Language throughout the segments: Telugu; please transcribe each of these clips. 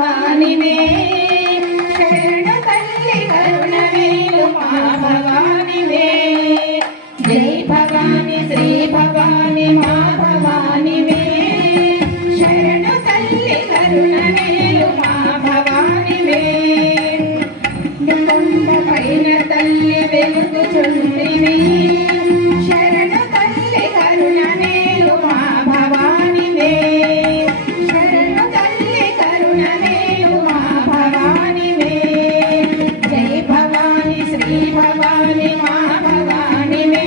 భవానివే శరణు తల్లి కరుణవేలు మా భవానివే జై భవాని శ్రీ భవాని మా భవానివే శరణు తల్లి కరుణవేలు మా భవానివే కొండ పైన తల్లి వెలుగుచుండివి శరణు తల్లి కరుణవేలు మా భవానివే శరణు తల్లి కరుణవేలు మా భవానివే జై భవాని శ్రీ భవాని మా భవానివే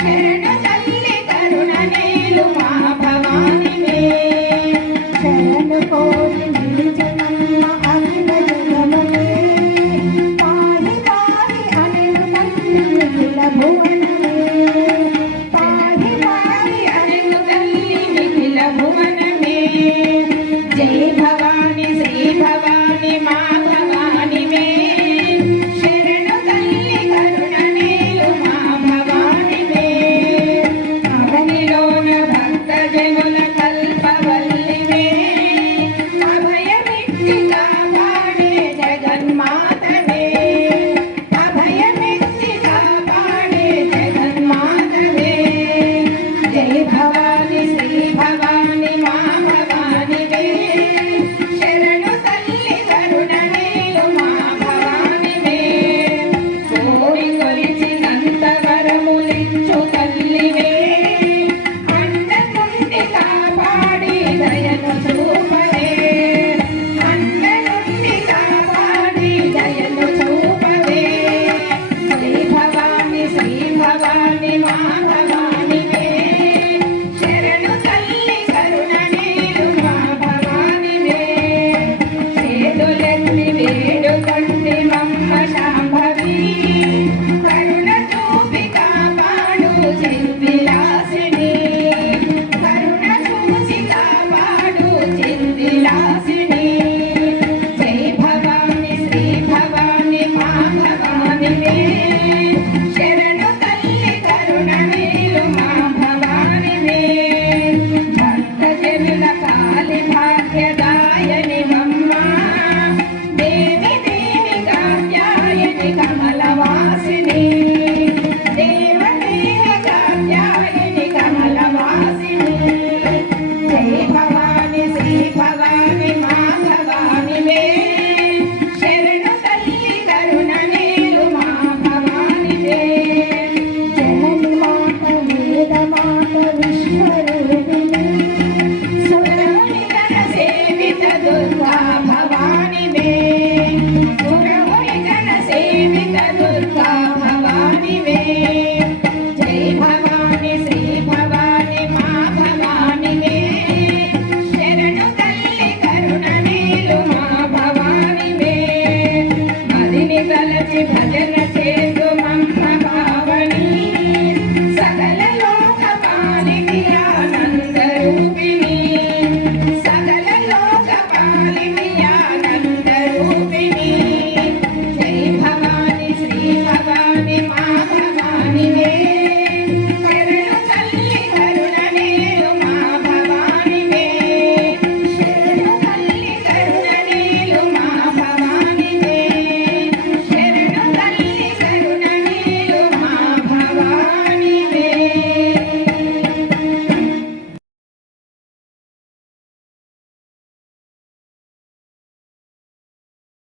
శరణు తల్లి కరుణవేలు మా భవానివే శరణు కోరి